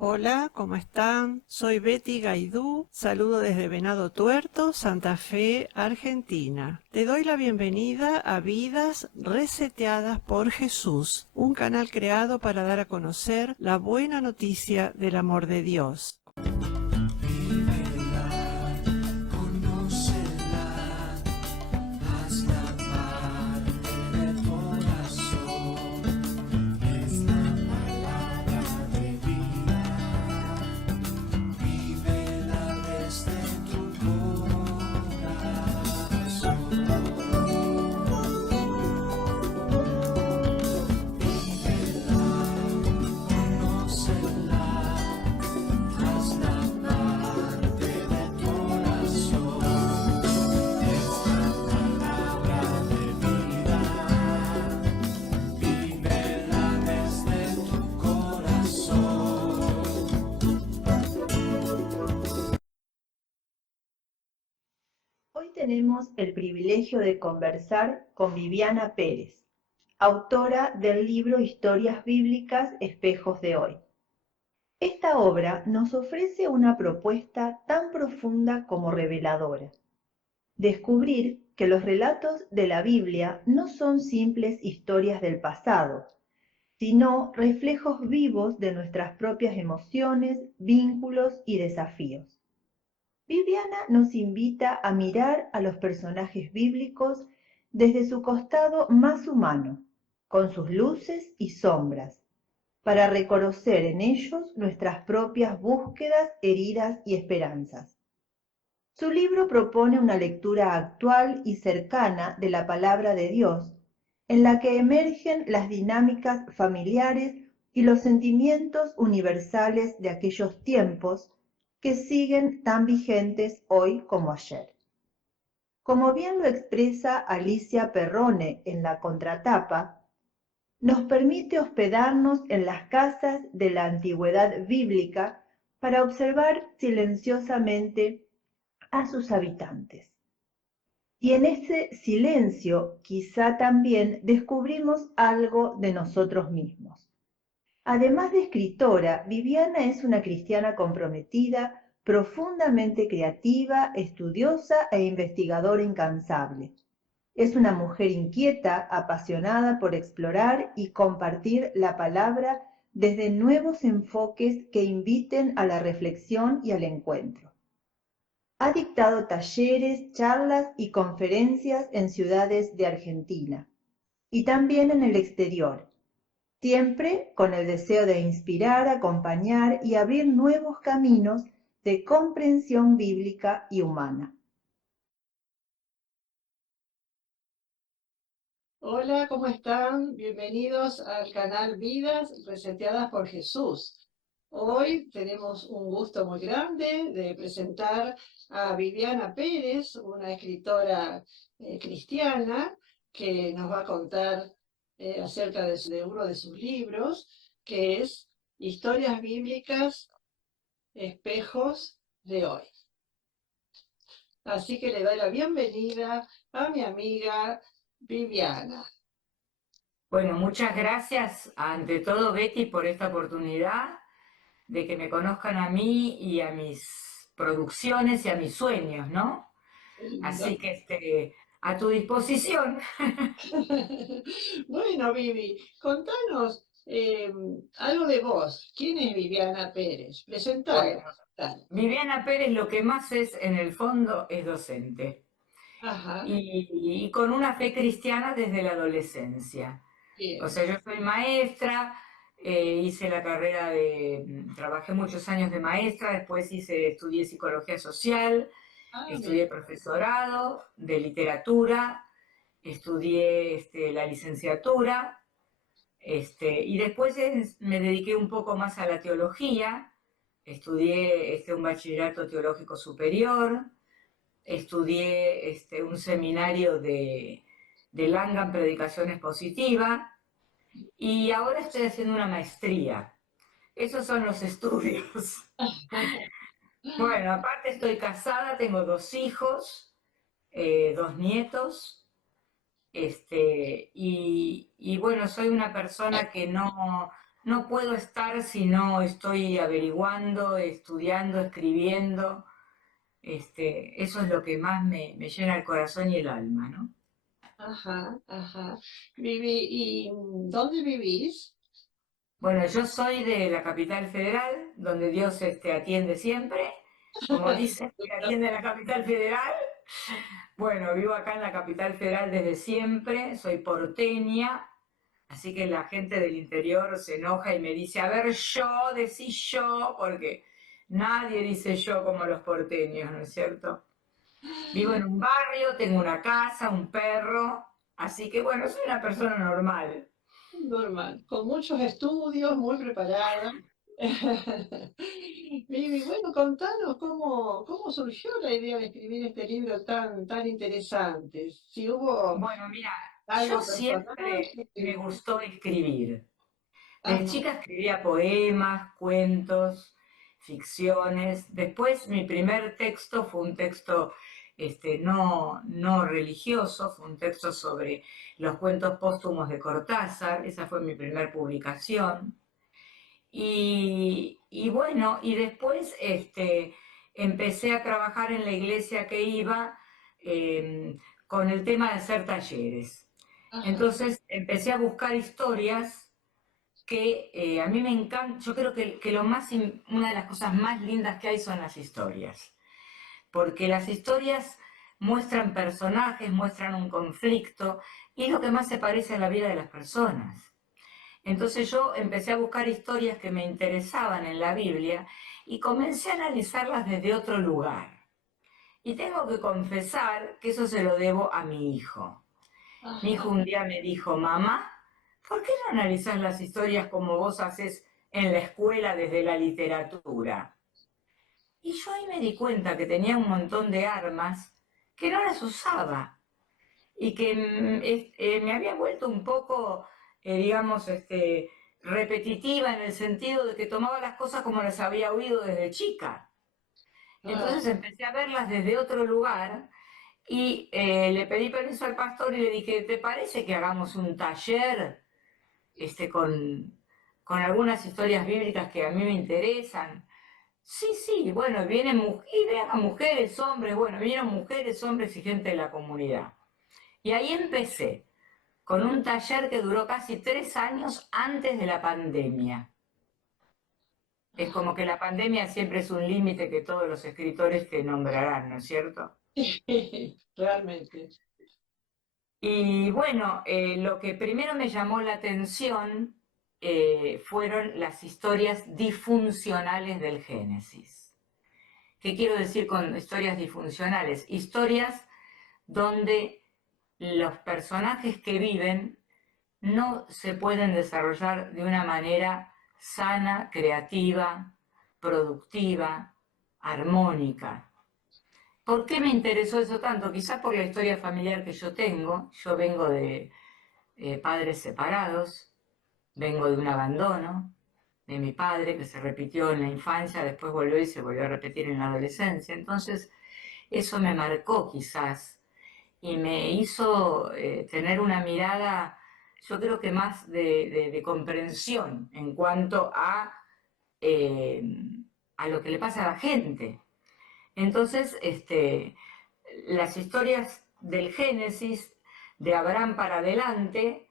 Hola, ¿cómo están? Soy Betty Gaidú, saludo desde Venado Tuerto, Santa Fe, Argentina. Te doy la bienvenida a Vidas Reseteadas por Jesús, un canal creado para dar a conocer la buena noticia del amor de Dios. Vívela, conócela, hazla parte del corazón. Es la palabra de vida. Vívela desde tu corazón. Vívela, conócela, hazla parte del corazón. Es la palabra de vida. Vívela desde tu corazón. Hoy tenemos el privilegio de conversar con Viviana Pérez, autora del libro Historias Bíblicas, Espejos de Hoy. Esta obra nos ofrece una propuesta tan profunda como reveladora: descubrir que los relatos de la Biblia no son simples historias del pasado, sino reflejos vivos de nuestras propias emociones, vínculos y desafíos. Viviana nos invita a mirar a los personajes bíblicos desde su costado más humano, con sus luces y sombras, para reconocer en ellos nuestras propias búsquedas, heridas y esperanzas. Su libro propone una lectura actual y cercana de la palabra de Dios, en la que emergen las dinámicas familiares y los sentimientos universales de aquellos tiempos que siguen tan vigentes hoy como ayer. Como bien lo expresa Alicia Perrone en la contratapa, nos permite hospedarnos en las casas de la antigüedad bíblica para observar silenciosamente a sus habitantes. Y en ese silencio quizá también descubrimos algo de nosotros mismos. Además de escritora, Viviana es una cristiana comprometida, profundamente creativa, estudiosa e investigadora incansable. Es una mujer inquieta, apasionada por explorar y compartir la palabra desde nuevos enfoques que inviten a la reflexión y al encuentro. Ha dictado talleres, charlas y conferencias en ciudades de Argentina y también en el exterior, siempre con el deseo de inspirar, acompañar y abrir nuevos caminos de comprensión bíblica y humana. Hola, ¿cómo están? Bienvenidos al canal Vidas Reseteadas por Jesús. Hoy tenemos un gusto muy grande de presentar a Viviana Pérez, una escritora cristiana que nos va a contar acerca de uno de sus libros, que es Historias Bíblicas, Espejos de Hoy. Así que le doy la bienvenida a mi amiga Viviana. Bueno, muchas gracias ante todo, Betty, por esta oportunidad de que me conozcan a mí y a mis producciones y a mis sueños, ¿no? Así que a tu disposición. Bueno, Vivi, contanos algo de vos. ¿Quién es Viviana Pérez? Presentala. Bueno, Viviana Pérez lo que más es en el fondo es docente Ajá, y con una fe cristiana desde la adolescencia. O bien. sea, yo soy maestra, hice la carrera trabajé muchos años de maestra, después estudié psicología social, Ah, estudié mira. profesorado de literatura, estudié la licenciatura, y después me dediqué un poco más a la teología, estudié un bachillerato teológico superior, estudié un seminario de Langham, Predicación Expositiva, y ahora estoy haciendo una maestría. Esos son los estudios. Bueno, aparte estoy casada, tengo 2 hijos, 2 nietos, y bueno, soy una persona que no puedo estar si no estoy averiguando, estudiando, escribiendo. Eso es lo que más me llena el corazón y el alma, ¿no? Ajá, ajá. ¿Y dónde vivís? Bueno, yo soy de la capital federal, donde Dios atiende siempre. Como dicen, que atiende la capital federal. Bueno, vivo acá en la capital federal desde siempre, soy porteña, así que la gente del interior se enoja y me dice, a ver, decís yo, porque nadie dice yo como los porteños, ¿no es cierto? Vivo en un barrio, tengo una casa, un perro, así que bueno, soy una persona normal. Normal, con muchos estudios, muy preparada. Vivi, bueno, contanos cómo surgió la idea de escribir este libro tan interesante. Si hubo Bueno, mira, yo algo personal. siempre me gustó escribir. Desde Ajá, chica escribía poemas, cuentos, ficciones. Después mi primer texto fue un texto no religioso, fue un texto sobre los cuentos póstumos de Cortázar. Esa fue mi primer publicación. Y bueno, y después empecé a trabajar en la iglesia que iba con el tema de hacer talleres. ajá, Entonces empecé a buscar historias que a mí me encanta, yo creo que una de las cosas más lindas que hay son las historias, porque las historias muestran personajes, muestran un conflicto, y es lo que más se parece a la vida de las personas. Entonces yo empecé a buscar historias que me interesaban en la Biblia y comencé a analizarlas desde otro lugar. Y tengo que confesar que eso se lo debo a mi hijo. Mi hijo ajá. un día me dijo, mamá, ¿por qué no analizás las historias como vos haces en la escuela desde la literatura? Y yo ahí me di cuenta que tenía un montón de armas que no las usaba y que me había vuelto un poco, digamos, repetitiva en el sentido de que tomaba las cosas como las había oído desde chica. Ah, Entonces empecé a verlas desde otro lugar y le pedí permiso al pastor y le dije, ¿te parece que hagamos un taller este, con, con algunas historias bíblicas que a mí me interesan? Sí, sí, bueno, y vean a mujeres, hombres, bueno, vinieron mujeres, hombres y gente de la comunidad. Y ahí empecé, con un taller que duró casi 3 años antes de la pandemia. Es como que la pandemia siempre es un límite que todos los escritores te nombrarán, ¿no es cierto? realmente. Y bueno, lo que primero me llamó la atención fueron las historias disfuncionales del Génesis. ¿Qué quiero decir con historias disfuncionales? Historias donde los personajes que viven no se pueden desarrollar de una manera sana, creativa, productiva, armónica. ¿Por qué me interesó eso tanto? Quizás por la historia familiar que yo tengo. Yo vengo de padres separados, vengo de un abandono de mi padre que se repitió en la infancia, después volvió y se volvió a repetir en la adolescencia. Entonces, eso me marcó quizás y me hizo tener una mirada, yo creo que más de comprensión en cuanto eh, a lo que le pasa a la gente. Entonces, las historias del Génesis, de Abraham para adelante,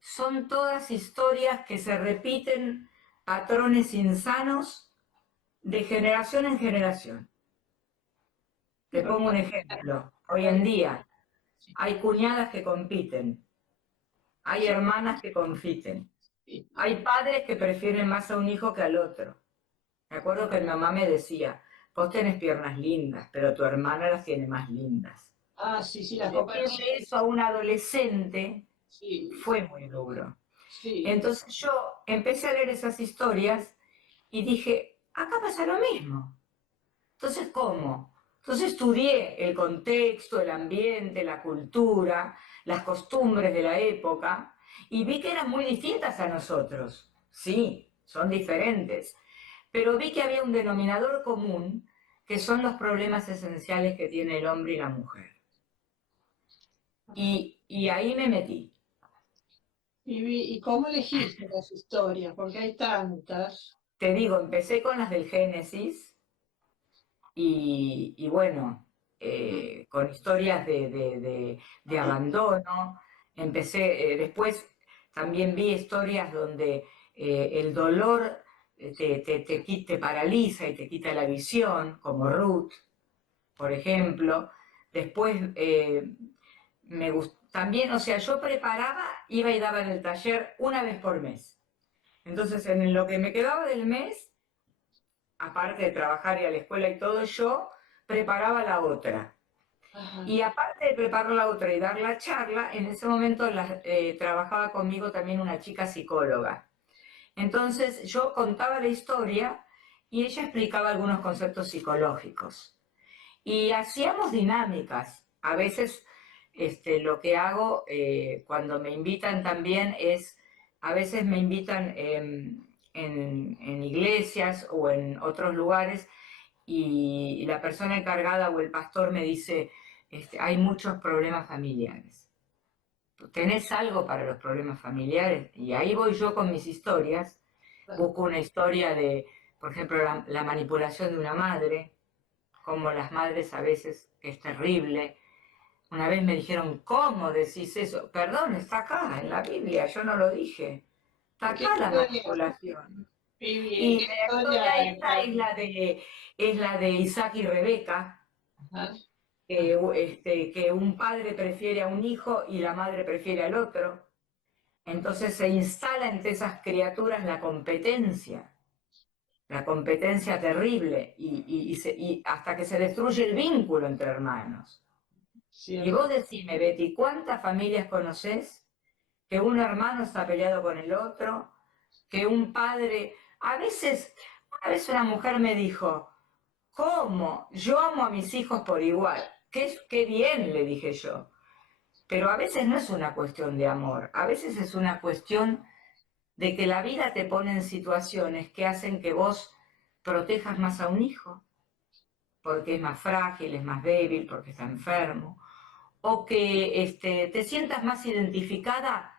son todas historias que se repiten patrones insanos de generación en generación. Te pongo un ejemplo. Hoy en día hay cuñadas que compiten, hay hermanas que compiten, hay padres que prefieren más a un hijo que al otro. Me acuerdo que mi mamá me decía, vos tenés piernas lindas, pero tu hermana las tiene más lindas. Ah, sí, sí, Y la decirle comparación. eso a un adolescente Sí, fue muy duro. sí. Entonces yo empecé a leer esas historias y dije, acá pasa lo mismo. Entonces, ¿cómo? Entonces estudié el contexto, el ambiente, la cultura, las costumbres de la época y vi que eran muy distintas a nosotros. Sí, son diferentes, pero vi que había un denominador común que son los problemas esenciales que tiene el hombre y la mujer. Y ahí me metí. ¿Y cómo elegiste las historias? Porque hay tantas. Te digo, empecé con las del Génesis y bueno, con historias de abandono. Empecé, después también vi historias donde el dolor te paraliza y te quita la visión, como Ruth, por ejemplo. Después también, o sea, yo preparaba, iba y daba en el taller una vez por mes. Entonces, en lo que me quedaba del mes, aparte de trabajar y a la escuela y todo, yo preparaba la otra. Ajá. Y aparte de preparar la otra y dar la charla, en ese momento trabajaba conmigo también una chica psicóloga. Entonces yo contaba la historia y ella explicaba algunos conceptos psicológicos. Y hacíamos dinámicas. A veces lo que hago cuando me invitan también es, a veces me invitan en iglesias o en otros lugares y la persona encargada o el pastor me dice, hay muchos problemas familiares. ¿Tenés algo para los problemas familiares? Y ahí voy yo con mis historias, busco una historia de, por ejemplo, la manipulación de una madre, como las madres a veces, que es terrible. Una vez me dijeron, ¿cómo decís eso? Perdón, está acá en la Biblia, yo no lo dije. Está ¿Y qué acá la historia, manipulación. Vivi, en Y qué la historia historia esta está? es la de Isaac y Rebeca, Ajá. que un padre prefiere a un hijo y la madre prefiere al otro. Entonces se instala entre esas criaturas la competencia terrible, y hasta que se destruye el vínculo entre hermanos. Y Cierto. vos decime, Betty, ¿cuántas familias conocés que un hermano está peleado con el otro, que un padre... una vez una mujer me dijo, ¿cómo? Yo amo a mis hijos por igual. Qué bien, le dije yo. Pero a veces no es una cuestión de amor, a veces es una cuestión de que la vida te pone en situaciones que hacen que vos protejas más a un hijo, porque es más frágil, es más débil, porque está enfermo, o que te sientas más identificada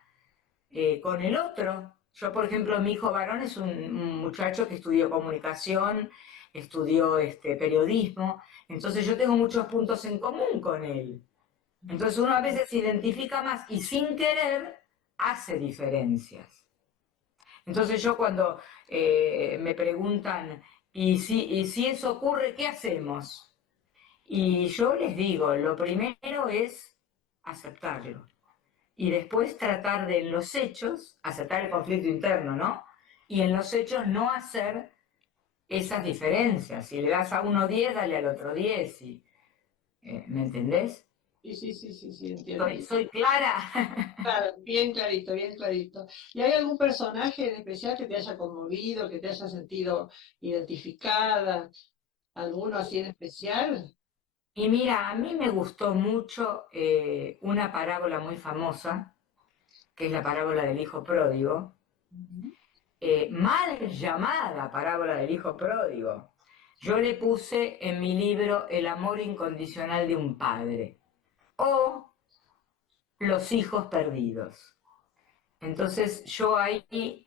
con el otro. Yo, por ejemplo, mi hijo varón es un muchacho que estudió comunicación, estudió periodismo, entonces yo tengo muchos puntos en común con él. Entonces uno a veces se identifica más y sin querer hace diferencias. Entonces yo cuando me preguntan, ¿y si eso ocurre, qué hacemos? Y yo les digo, lo primero es aceptarlo. Y después tratar de en los hechos, aceptar el conflicto interno, ¿no? Y en los hechos no hacer esas diferencias. Si le das a uno 10, dale al otro 10. ¿Me entendés? Sí, sí, sí, sí, sí, entiendo. ¿Soy clara? Claro, bien clarito, bien clarito. ¿Y hay algún personaje en especial que te haya conmovido, que te haya sentido identificada? ¿Alguno así en especial? Y mira, a mí me gustó mucho una parábola muy famosa, que es la parábola del hijo pródigo, Ujú. mal llamada parábola del hijo pródigo. Yo le puse en mi libro El amor incondicional de un padre o Los hijos perdidos. Entonces yo ahí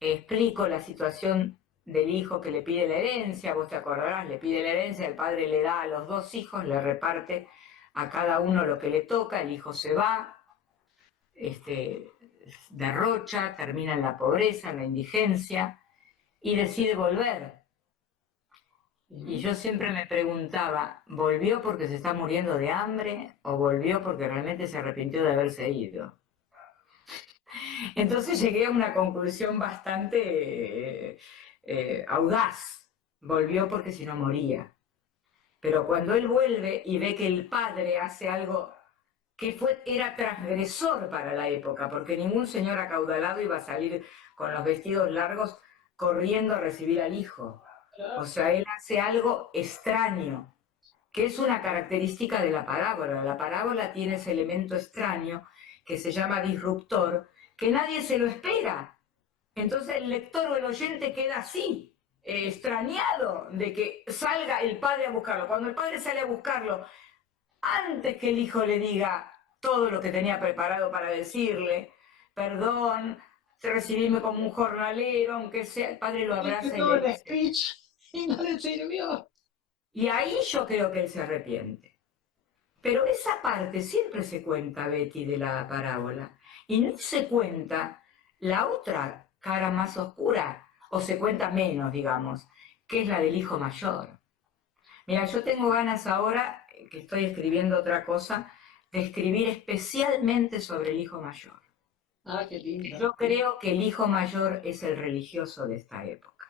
explico la situación del hijo que le pide la herencia, vos te acordarás, le pide la herencia, el padre le da a los dos hijos, le reparte a cada uno lo que le toca, el hijo se va, este, derrocha, termina en la pobreza, en la indigencia y decide volver. Y Sí. yo siempre me preguntaba, ¿volvió porque se está muriendo de hambre o volvió porque realmente se arrepintió de haberse ido? Entonces llegué a una conclusión bastante audaz. Volvió porque si no moría. Pero cuando él vuelve y ve que el padre hace algo que era transgresor para la época, porque ningún señor acaudalado iba a salir con los vestidos largos corriendo a recibir al hijo. O sea, él hace algo extraño, que es una característica de la parábola. La parábola tiene ese elemento extraño que se llama disruptor, que nadie se lo espera. Entonces el lector o el oyente queda así, extrañado de que salga el padre a buscarlo. Cuando el padre sale a buscarlo, antes que el hijo le diga todo lo que tenía preparado para decirle, perdón, recibirme como un jornalero, aunque sea, el padre lo Hice abraza y todo le el dice, speech y no le sirvió. y ahí yo creo que él se arrepiente. Pero esa parte siempre se cuenta, Betty, de la parábola, y no se cuenta la otra cara más oscura, o se cuenta menos, digamos, que es la del hijo mayor. Mira, yo tengo ganas ahora, que estoy escribiendo otra cosa, de escribir especialmente sobre el hijo mayor. Ah, qué lindo. Yo creo que el hijo mayor es el religioso de esta época.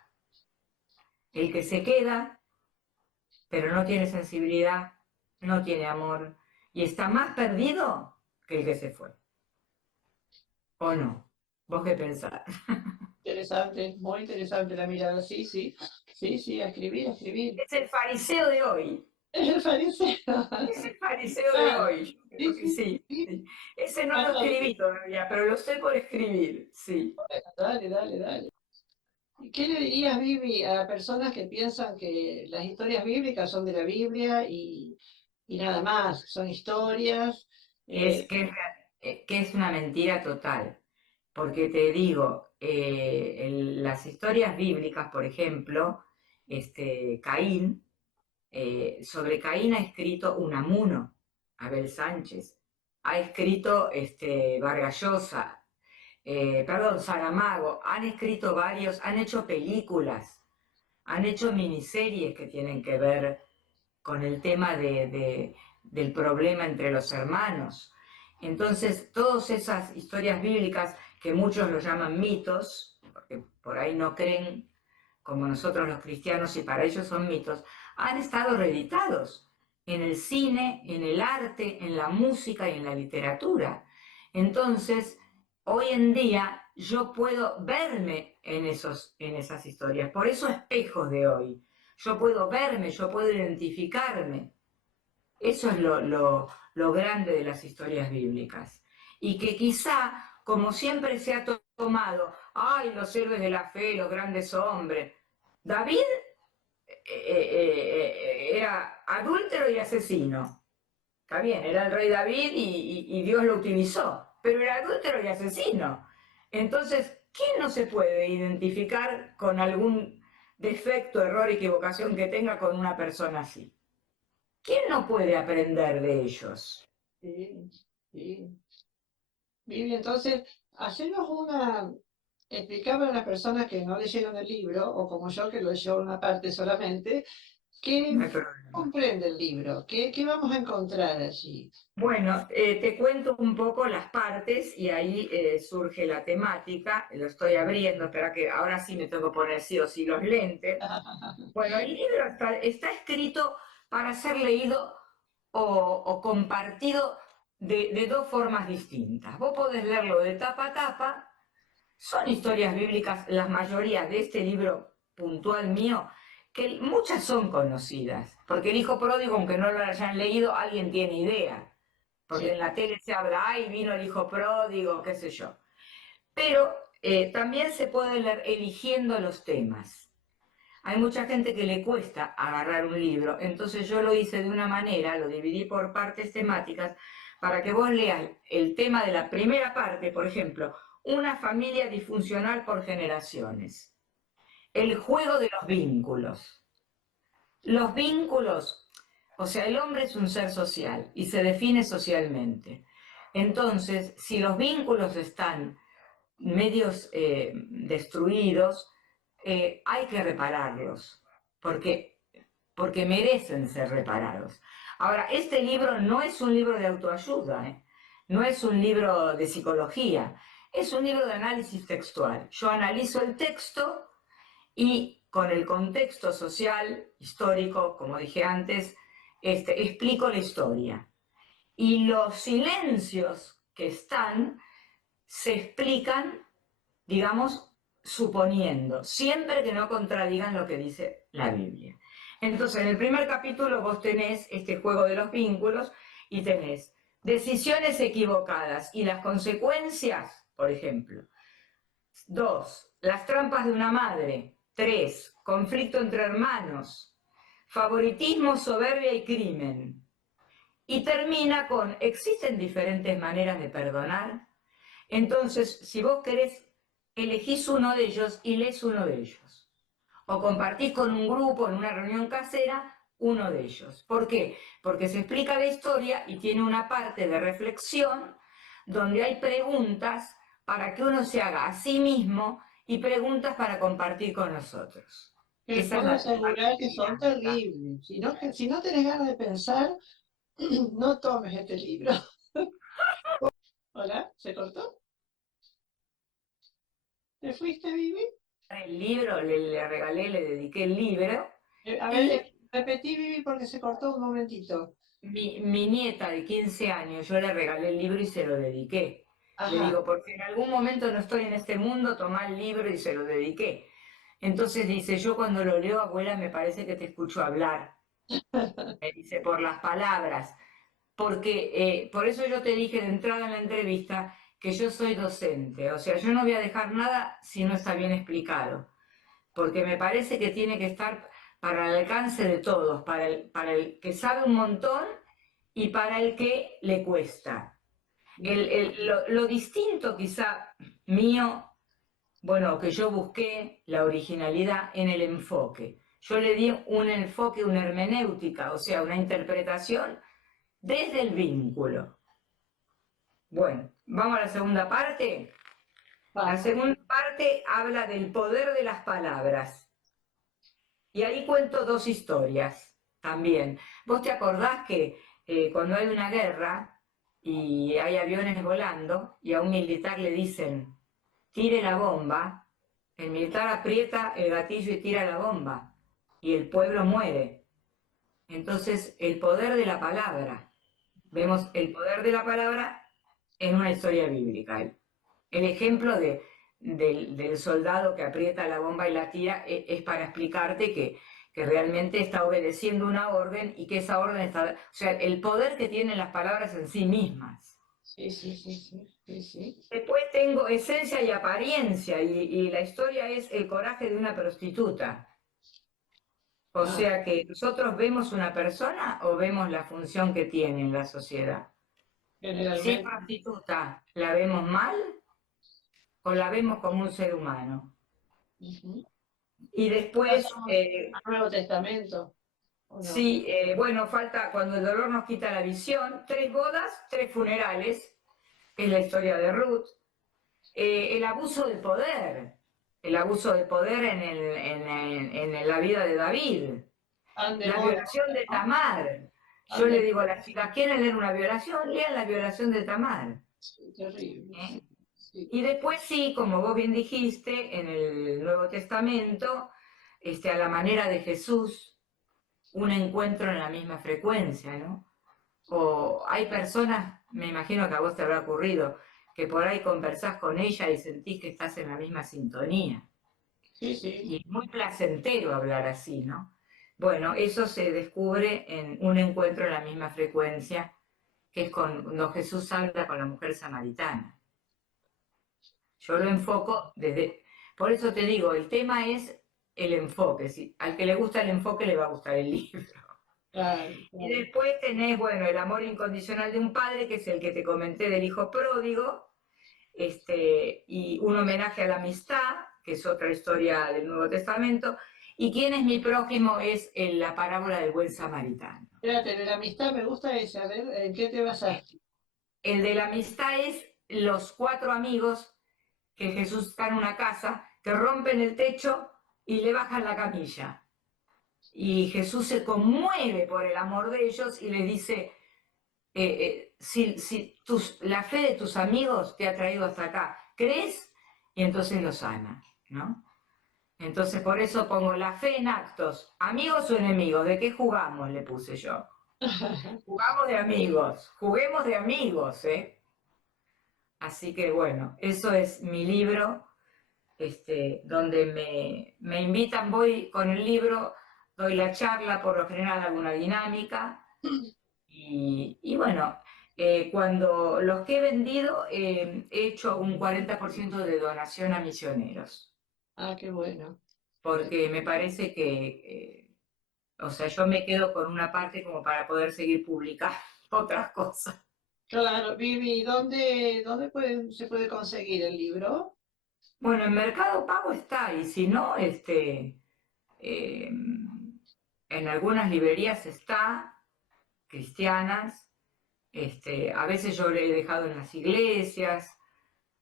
El que se queda, pero no tiene sensibilidad, no tiene amor, y está más perdido que el que se fue. ¿O no? ¿Vos qué pensás? Interesante, muy interesante la mirada. Sí, sí, sí, sí, a escribir, a escribir. Es el fariseo de hoy. Es el fariseo. Es el fariseo de Claro, hoy. Yo sí, creo que sí, sí, sí. sí. Ese no lo Pasa escribí todavía, pero lo estoy por escribir, sí. dale, dale, dale. ¿Y qué le dirías, Vivi, a personas que piensan que las historias bíblicas son de la Biblia y nada más, son historias? Es Eh, que es una mentira total. Porque te digo, las historias bíblicas, por ejemplo, Caín, sobre Caín ha escrito Unamuno, Abel Sánchez, ha escrito Vargas Llosa, perdón, Saramago, han escrito varios, han hecho películas, han hecho miniseries que tienen que ver con el tema del problema entre los hermanos. Entonces, todas esas historias bíblicas que muchos lo llaman mitos, porque por ahí no creen como nosotros los cristianos y para ellos son mitos, han estado reeditados en el cine, en el arte, en la música y en la literatura. Entonces, hoy en día yo puedo verme en esas historias, por eso espejos de hoy. Yo puedo verme, yo puedo identificarme. Eso es lo grande de las historias bíblicas. Y que quizá, como siempre se ha tomado, ay, los héroes de la fe, los grandes hombres. David era adúltero y asesino. Está bien, era el rey David y Dios lo utilizó, pero era adúltero y asesino. Entonces, ¿quién no se puede identificar con algún defecto, error, equivocación que tenga con una persona así? ¿Quién no puede aprender de ellos? sí, sí. Vivi, entonces, hacenos una, explicar a las personas que no leyeron el libro, o como yo que lo leyó una parte solamente, No ¿qué hay problema. comprende el libro? ¿Qué vamos a encontrar allí? Bueno, te cuento un poco las partes y ahí surge la temática. Lo estoy abriendo, espera que ahora sí me tengo que poner sí o sí los lentes. Bueno, el libro está escrito para ser leído o compartido de dos formas distintas. Vos podés leerlo de tapa a tapa, son historias bíblicas, la mayoría de este libro puntual mío, que muchas son conocidas, porque el hijo pródigo, aunque no lo hayan leído, alguien tiene idea, porque Sí, en la tele se habla, ay, vino el hijo pródigo, qué sé yo. Pero también se puede leer eligiendo los temas. Hay mucha gente que le cuesta agarrar un libro, entonces yo lo hice de una manera, lo dividí por partes temáticas, para que vos leas el tema de la primera parte, por ejemplo, una familia disfuncional por generaciones, el juego de los vínculos. Los vínculos, o sea, el hombre es un ser social y se define socialmente. Entonces, si los vínculos están medios destruidos, hay que repararlos, porque merecen ser reparados. Ahora, este libro no es un libro de autoayuda, no es un libro de psicología, es un libro de análisis textual. Yo analizo el texto y con el contexto social, histórico, como dije antes, explico la historia. Y los silencios que están se explican, digamos, suponiendo, siempre que no contradigan lo que dice la Biblia. Entonces, en el primer capítulo vos tenés este juego de los vínculos y tenés decisiones equivocadas y las consecuencias, por ejemplo. 2, las trampas de una madre. 3, conflicto entre hermanos. Favoritismo, soberbia y crimen. Y termina con, ¿existen diferentes maneras de perdonar? Entonces, si vos querés, elegís uno de ellos y lees uno de ellos. O compartís con un grupo en una reunión casera uno de ellos. ¿Por qué? Porque se explica la historia y tiene una parte de reflexión donde hay preguntas para que uno se haga a sí mismo y preguntas para compartir con nosotros. Que Esa es puedo la asegurar parte que son didáctica. terribles. Si no tenés ganas de pensar, no tomes este libro. ¿Hola? ¿Se cortó? ¿Te fuiste, Vivi? El libro, le regalé, le dediqué el libro A ver, y repetí, Vivi, porque se cortó un momentito. mi nieta de 15 años, yo le regalé el libro y se lo dediqué. Le Ajá. digo, porque en algún momento no estoy en este mundo, tomá el libro y se lo dediqué. Entonces dice, yo cuando lo leo, abuela, me parece que te escucho hablar. Me dice, por las palabras. Porque por eso yo te dije de entrada en la entrevista que yo soy docente. O sea, yo no voy a dejar nada si no está bien explicado. Porque me parece que tiene que estar para el alcance de todos, para el que sabe un montón y para el que le cuesta. Lo distinto quizá mío, bueno, que yo busqué la originalidad en el enfoque. Yo le di un enfoque, una hermenéutica, o sea, una interpretación desde el vínculo. Bueno, vamos a la segunda parte. La Vamos. segunda parte habla del poder de las palabras. Y ahí cuento dos historias también. ¿Vos te acordás que cuando hay una guerra y hay aviones volando y a un militar le dicen, tire la bomba, el militar aprieta el gatillo y tira la bomba y el pueblo muere? Entonces, el poder de la palabra. Vemos el poder de la palabra en una historia bíblica. El ejemplo del soldado que aprieta la bomba y la tira es para explicarte que realmente está obedeciendo una orden y que esa orden está... O sea, el poder que tienen las palabras en sí mismas. Sí, sí, sí, sí, sí, sí. Después tengo esencia y apariencia, y la historia es el coraje de una prostituta. O Ah, sea que nosotros vemos una persona o vemos la función que tiene en la sociedad. Si es generalmente. prostituta, ¿la vemos mal o la vemos como un ser humano? Ujú. Y después, Pasamos al Nuevo Testamento, ¿o no? sí, bueno, falta cuando el dolor nos quita la visión, 3 bodas, 3 funerales, es la historia de Ruth. El abuso de poder, el abuso de poder en la vida de David, Pan de la boda, violación de ¿no? Tamar. Yo Pan le de digo a las chicas, ¿quieren leer una violación? Lean la violación de Tamar. sí, terrible, ¿Eh? sí, sí. Y después sí, como vos bien dijiste, en el Nuevo Testamento, a la manera de Jesús, un encuentro en la misma frecuencia, ¿no? O hay personas, me imagino que a vos te habrá ocurrido, que por ahí conversás con ella y sentís que estás en la misma sintonía. Sí, sí, Y es muy placentero hablar así, ¿no? Bueno, eso se descubre en un encuentro en la misma frecuencia, que es cuando Jesús habla con la mujer samaritana. Yo lo enfoco desde... Por eso te digo, el tema es el enfoque. Si al que le gusta el enfoque le va a gustar el libro. claro, Y claro. después tenés, bueno, el amor incondicional de un padre, que es el que te comenté del hijo pródigo, y un homenaje a la amistad, que es otra historia del Nuevo Testamento. Y quién es mi prójimo es en la parábola del buen samaritano. Espérate, de la amistad me gusta ese, a ver, ¿en qué te basaste? El de la amistad es los 4 amigos que Jesús está en una casa, que rompen el techo y le bajan la camilla. Y Jesús se conmueve por el amor de ellos y les dice, si la fe de tus amigos te ha traído hasta acá, ¿crees? Y entonces lo sana, ¿no? Entonces por eso pongo la fe en actos. ¿Amigos o enemigos? ¿De qué jugamos? Le puse yo. Jugamos de amigos, juguemos de amigos, ¿eh? Así que bueno, eso es mi libro, donde me invitan, voy con el libro, doy la charla, por lo general alguna dinámica, y bueno, cuando los que he vendido, he hecho un 40% de donación a misioneros, Ah, qué bueno. porque me parece que, o sea, yo me quedo con una parte como para poder seguir publicando otras cosas. Claro, Vivi, ¿dónde se puede conseguir el libro? Bueno, en Mercado Pago está, y si no, eh, en algunas librerías está, cristianas, a veces yo lo he dejado en las iglesias,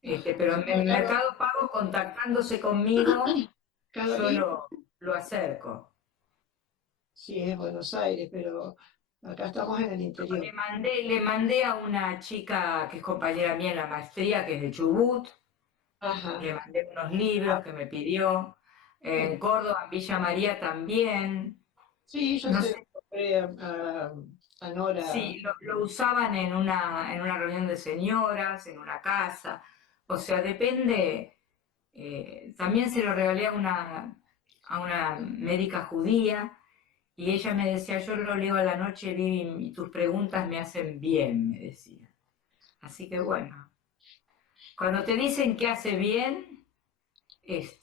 pero en Claro, Mercado Pago, contactándose conmigo, cada yo libro, lo acerco. sí, es Buenos Aires, pero acá estamos en el interior. Le mandé a una chica que es compañera mía en la maestría, que es de Chubut, Ajá, le mandé unos libros que me pidió. En Córdoba, en Villa María también. sí, yo No se lo sé, compré a Nora. sí, lo usaban en una reunión de señoras, en una casa. O sea, depende. También se lo regalé a una médica judía y ella me decía, yo lo leo a la noche, Vivi, y tus preguntas me hacen bien, me decía. Así que bueno, cuando te dicen que hace bien, es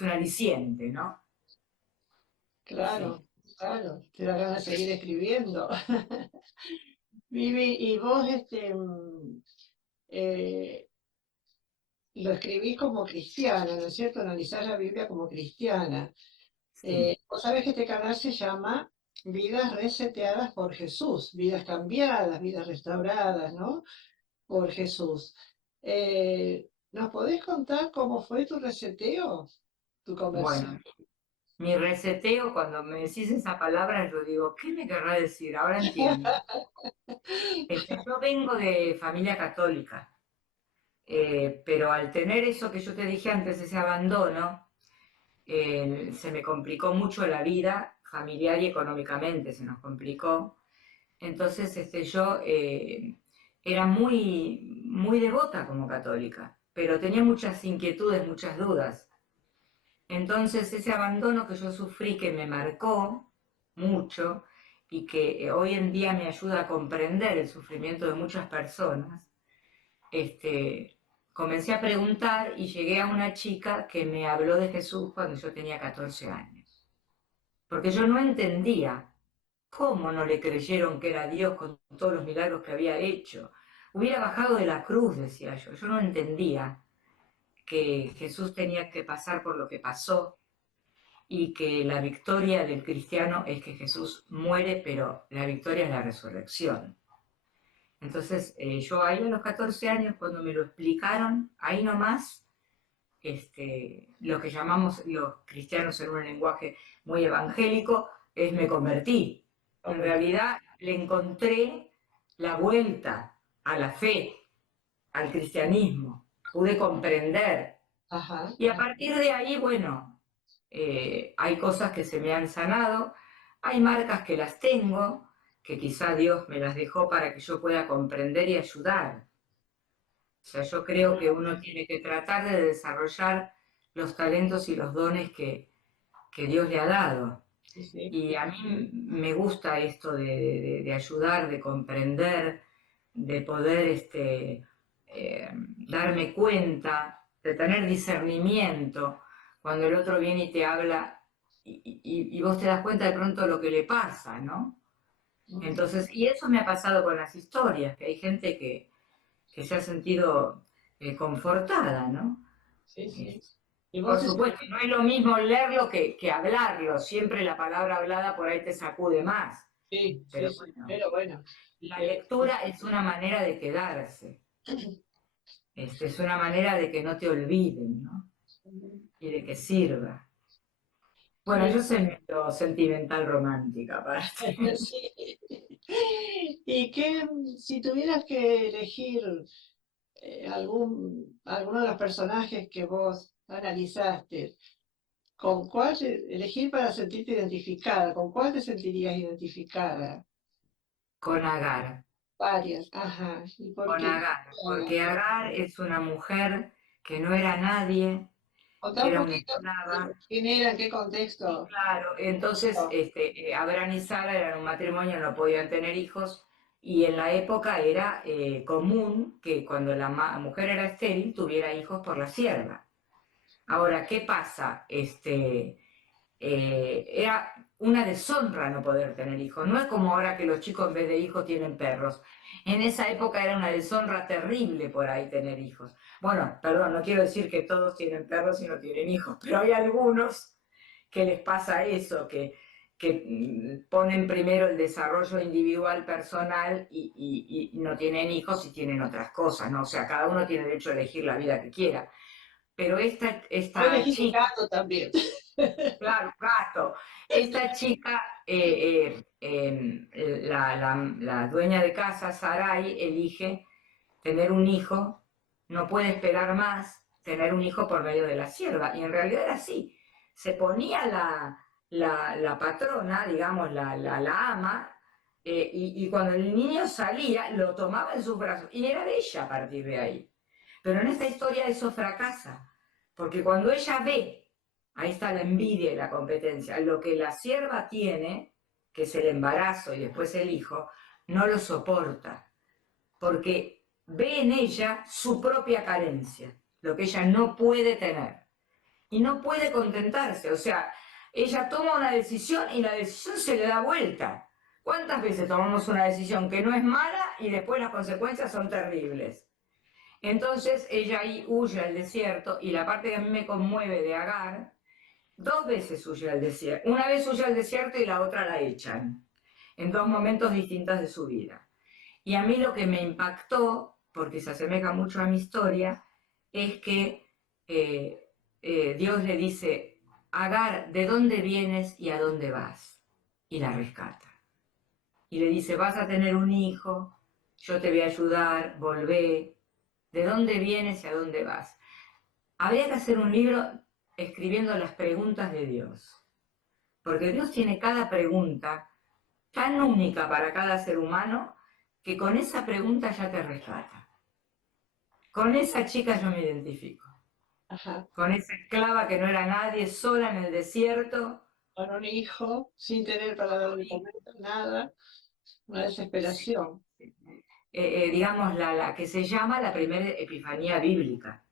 un aliciente, ¿no? Sí. Claro, claro, te da ganas de seguir escribiendo. Vivi, y vos eh, lo escribís como cristiana, ¿no es cierto? Analizás la Biblia como cristiana. Sí. Vos sabés que este canal se llama Vidas Reseteadas por Jesús, vidas cambiadas, vidas restauradas, ¿no? Por Jesús. ¿Nos podés contar cómo fue tu reseteo, tu conversión? Bueno, mi reseteo, cuando me decís esa palabra, yo digo, ¿qué me querrá decir? Ahora entiendo. Yo vengo de familia católica, pero al tener eso que yo te dije antes, ese abandono, se me complicó mucho la vida familiar y económicamente, se nos complicó. Entonces, yo era muy, muy devota como católica, pero tenía muchas inquietudes, muchas dudas. Entonces, ese abandono que yo sufrí, que me marcó mucho y que hoy en día me ayuda a comprender el sufrimiento de muchas personas, comencé a preguntar y llegué a una chica que me habló de Jesús cuando yo tenía 14 años. Porque yo no entendía cómo no le creyeron que era Dios con todos los milagros que había hecho. Hubiera bajado de la cruz, decía yo. Yo no entendía que Jesús tenía que pasar por lo que pasó y que la victoria del cristiano es que Jesús muere, pero la victoria es la resurrección. Entonces, yo ahí a los 14 años, cuando me lo explicaron, ahí nomás, lo que llamamos los cristianos en un lenguaje muy evangélico, es me convertí. En Ok. realidad le encontré la vuelta a la fe, al cristianismo, pude comprender. Ajá, Y a partir de ahí, bueno, hay cosas que se me han sanado, hay marcas que las tengo, que quizá Dios me las dejó para que yo pueda comprender y ayudar. O sea, yo creo que uno tiene que tratar de desarrollar los talentos y los dones que Dios le ha dado. sí, sí. Y a mí me gusta esto de ayudar, de comprender, de poder darme cuenta, de tener discernimiento cuando el otro viene y te habla y vos te das cuenta de pronto lo que le pasa, ¿no? Ujú. Entonces, y eso me ha pasado con las historias, que hay gente que se ha sentido confortada, ¿no? Sí, Eh, sí. Y vos por te supuesto, no es lo mismo leerlo que hablarlo, siempre la palabra hablada por ahí te sacude más, sí, sí, pero sí, bueno, pero bueno. la eh, lectura es una manera de quedarse, es una manera de que no te olviden, ¿no? Y de que sirva. Bueno, y, yo soy medio sentimental romántica, aparte. sí. ¿Y qué, si tuvieras que elegir alguno de los personajes que vos analizaste, ¿con cuál elegir para sentirte identificada? ¿Con cuál te sentirías identificada? Con Agar, Varias, ajá. ¿Y por con qué? Agar, porque Agar es una mujer que no era nadie, Contá un era una poquito esclava. quién era, en qué Y contexto. claro, entonces Abraham y Sara eran un matrimonio, no podían tener hijos, y en la época era común que cuando la mujer era estéril tuviera hijos por la sierva. Ahora, ¿qué pasa? Era una deshonra no poder tener hijos. No es como ahora que los chicos en vez de hijos tienen perros. En esa época era una deshonra terrible por ahí tener hijos. Bueno, perdón, no quiero decir que todos tienen perros y no tienen hijos, pero hay algunos que les pasa eso, que ponen primero el desarrollo individual, personal y no tienen hijos y tienen otras cosas, ¿no? O sea, cada uno tiene derecho a elegir la vida que quiera. Pero Yo esta elegí un chica, gato también. claro, gato, esta chica, la dueña de casa, Sarai, elige tener un hijo, no puede esperar más tener un hijo por medio de la sierva. Y en realidad era así. Se ponía la patrona, digamos, la ama, y cuando el niño salía, lo tomaba en sus brazos. Y era de ella a partir de ahí. Pero en esta historia eso fracasa. Porque cuando ella ve, ahí está la envidia y la competencia, lo que la sierva tiene, que es el embarazo y después el hijo, no lo soporta. Porque ve en ella su propia carencia, lo que ella no puede tener. Y no puede contentarse, o sea, ella toma una decisión y la decisión se le da vuelta. ¿Cuántas veces tomamos una decisión que no es mala y después las consecuencias son terribles? Entonces ella ahí huye al desierto y la parte que a mí me conmueve de Agar, 2 veces huye al desierto. Una vez huye al desierto y la otra la echan, en 2 momentos distintos de su vida. Y a mí lo que me impactó, porque se asemeja mucho a mi historia, es que Dios le dice, Agar, ¿de dónde vienes y a dónde vas? Y la rescata. Y le dice, vas a tener un hijo, yo te voy a ayudar, volvé. ¿De dónde vienes y a dónde vas? Habría que hacer un libro escribiendo las preguntas de Dios. Porque Dios tiene cada pregunta tan única para cada ser humano que con esa pregunta ya te rescata. Con esa chica yo me identifico. Ajá. Con esa esclava que no era nadie, sola en el desierto. Con un hijo, sin tener para darle comer, nada, una desesperación. Digamos, la que se llama la primera epifanía bíblica.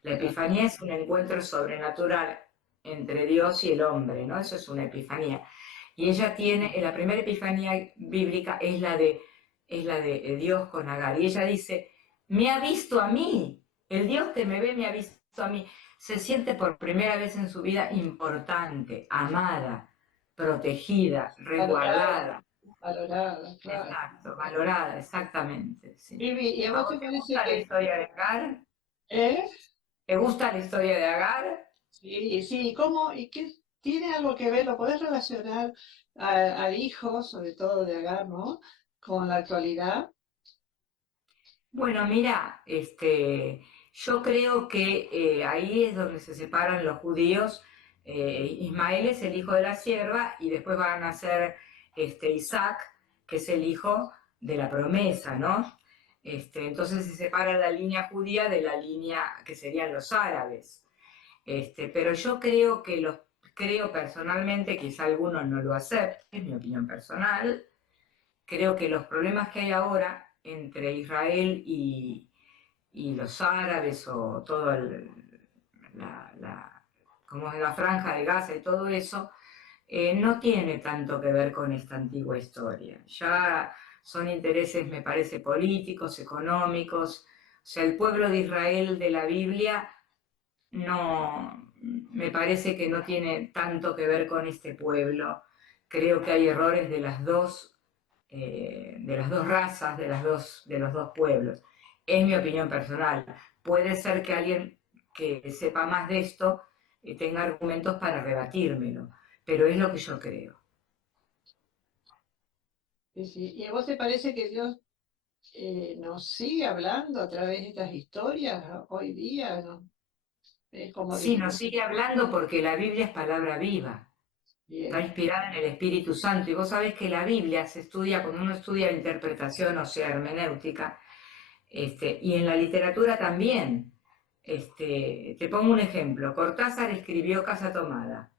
La epifanía es un encuentro sobrenatural entre Dios y el hombre, ¿no? Eso es una epifanía. Y ella tiene, la primera epifanía bíblica es la de Dios con Agar. Y ella dice, me ha visto a mí, el Dios que me ve me ha visto a mí. Se siente por primera vez en su vida importante, amada, protegida, resguardada. Valorada, claro. Exacto, valorada, exactamente. Sí. Vivi, ¿y a ¿A vos vos te te parece gusta la que... historia de Agar? ¿Eh? ¿Te gusta la historia de Agar? Sí, sí, ¿cómo? ¿Y qué tiene algo que ver? ¿Lo podés relacionar al hijo, sobre todo de Agar, ¿no? Con la actualidad. Bueno, mira, yo creo que ahí es donde se separan los judíos. Ismael es el hijo de la sierva y después va a nacer Isaac, que es el hijo de la promesa, ¿no? Entonces se separa la línea judía de la línea que serían los árabes. Pero yo creo personalmente, quizá algunos no lo acepten, es mi opinión personal, creo que los problemas que hay ahora entre Israel y los árabes o todo como es la franja de Gaza y todo eso, no tiene tanto que ver con esta antigua historia. Ya son intereses, me parece, políticos, económicos. O sea, el pueblo de Israel de la Biblia no, me parece que no tiene tanto que ver con este pueblo. Creo que hay errores de las dos razas, de los dos pueblos. Es mi opinión personal. Puede ser que alguien que sepa más de esto tenga argumentos para rebatírmelo, pero es lo que yo creo. Sí, sí. ¿Y a vos te parece que Dios nos sigue hablando a través de estas historias hoy día? ¿No? Es como Sí, nos dijimos, sigue hablando porque la Biblia es palabra viva. Está bien, inspirada en el Espíritu Santo. Y vos sabés que la Biblia se estudia, cuando uno estudia la interpretación, o sea, hermenéutica, y en la literatura también. Te pongo un ejemplo. Cortázar escribió Casa Tomada.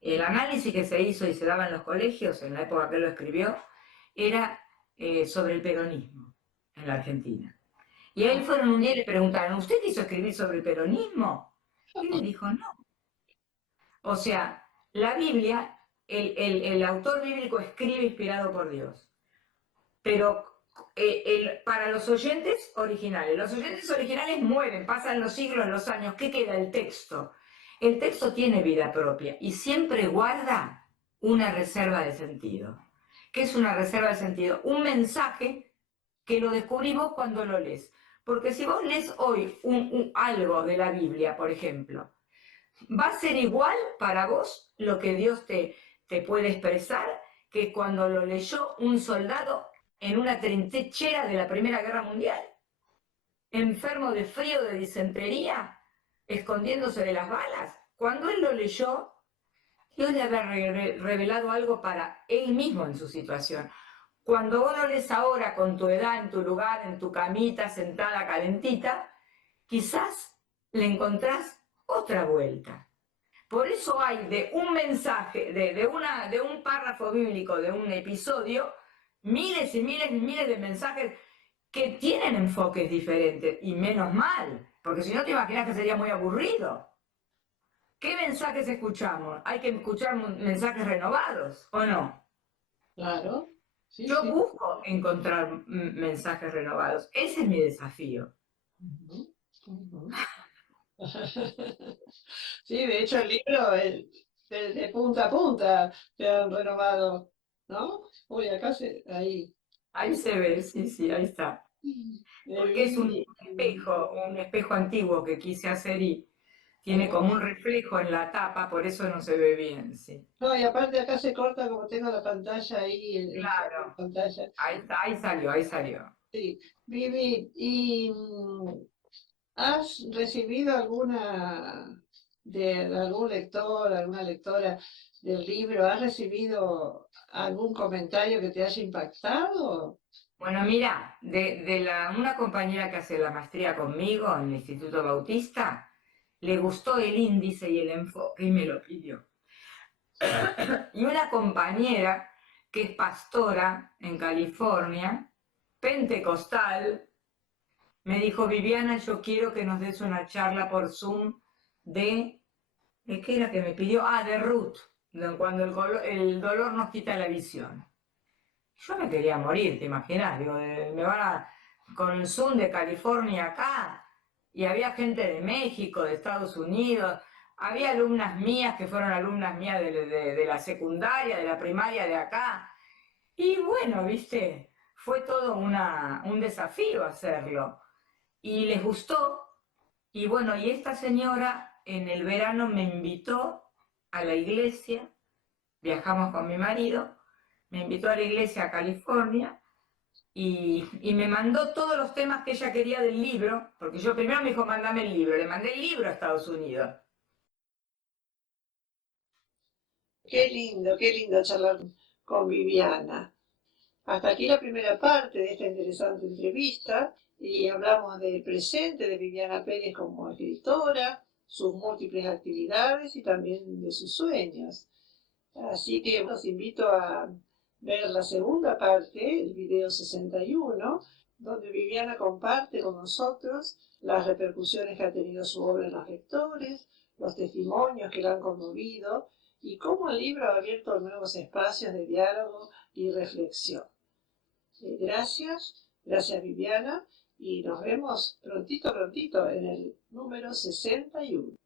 El análisis que se hizo y se daba en los colegios, en la época que lo escribió, era sobre el peronismo en la Argentina. Y a él fueron un día y le preguntaron, ¿usted quiso escribir sobre el peronismo? Y él dijo, no. O sea, la Biblia el autor bíblico escribe inspirado por Dios, pero para los oyentes originales mueren, pasan los siglos, los años, ¿qué queda? El texto. El texto tiene vida propia y siempre guarda una reserva de sentido. ¿Qué es una reserva de sentido? Un mensaje que lo descubrimos cuando lo lees. Porque si vos lees hoy algo de la Biblia, por ejemplo, va a ser igual para vos lo que Dios te puede expresar que cuando lo leyó un soldado en una trinchera de la Primera Guerra Mundial, enfermo de frío, de disentería, escondiéndose de las balas. Cuando él lo leyó, Dios le había revelado algo para él mismo en su situación. Cuando vos lo lees ahora con tu edad, en tu lugar, en tu camita, sentada calentita, quizás le encontrás otra vuelta. Por eso hay de un mensaje, de un párrafo bíblico, de un episodio, miles y miles y miles de mensajes que tienen enfoques diferentes. Y menos mal, porque si no te imaginas que sería muy aburrido. ¿Qué mensajes escuchamos? Hay que escuchar mensajes renovados, ¿o no? Claro, sí, Yo sí. busco encontrar mensajes renovados. Ese es mi desafío. Ujú, ujú. Sí, de hecho el libro de punta a punta te han renovado, ¿no? Uy, ahí. Ahí se ve, sí, sí, ahí está. Porque es Vi, un espejo antiguo que quise hacer y tiene como un hermoso. reflejo en la tapa, por eso no se ve bien, sí. No, y aparte acá se corta como tengo la pantalla ahí, el fondo de Claro, pantalla. ahí está, ahí salió, ahí salió. Sí, Vivi, ¿y has recibido de algún lector, alguna lectora del libro? ¿Has recibido algún comentario que te haya impactado? Bueno, mira, una compañera que hace la maestría conmigo en el Instituto Bautista, le gustó el índice y el enfoque y me lo pidió. Y una compañera que es pastora en California, pentecostal, me dijo, Viviana, yo quiero que nos des una charla por Zoom ¿de qué era que me pidió? Ah, de Ruth, cuando el dolor nos quita la visión. Yo me quería morir, ¿te imaginas? Digo, me van con el Zoom de California acá, y había gente de México, de Estados Unidos, había alumnas mías que fueron alumnas mías de la secundaria, de la primaria de acá, y bueno, viste, fue todo un desafío hacerlo, y les gustó, y bueno, y esta señora en el verano me invitó a la iglesia, viajamos con mi marido, me invitó a la iglesia a California y me mandó todos los temas que ella quería del libro, porque yo primero me dijo, mándame el libro, le mandé el libro a Estados Unidos. Qué lindo charlar con Viviana. Hasta aquí la primera parte de esta interesante entrevista y hablamos del presente de Viviana Pérez como escritora, sus múltiples actividades y también de sus sueños. Así que los invito a ver la segunda parte, el video 61, donde Viviana comparte con nosotros las repercusiones que ha tenido su obra en los lectores, los testimonios que la han conmovido y cómo el libro ha abierto nuevos espacios de diálogo y reflexión. Gracias Viviana, y nos vemos prontito en el número 61.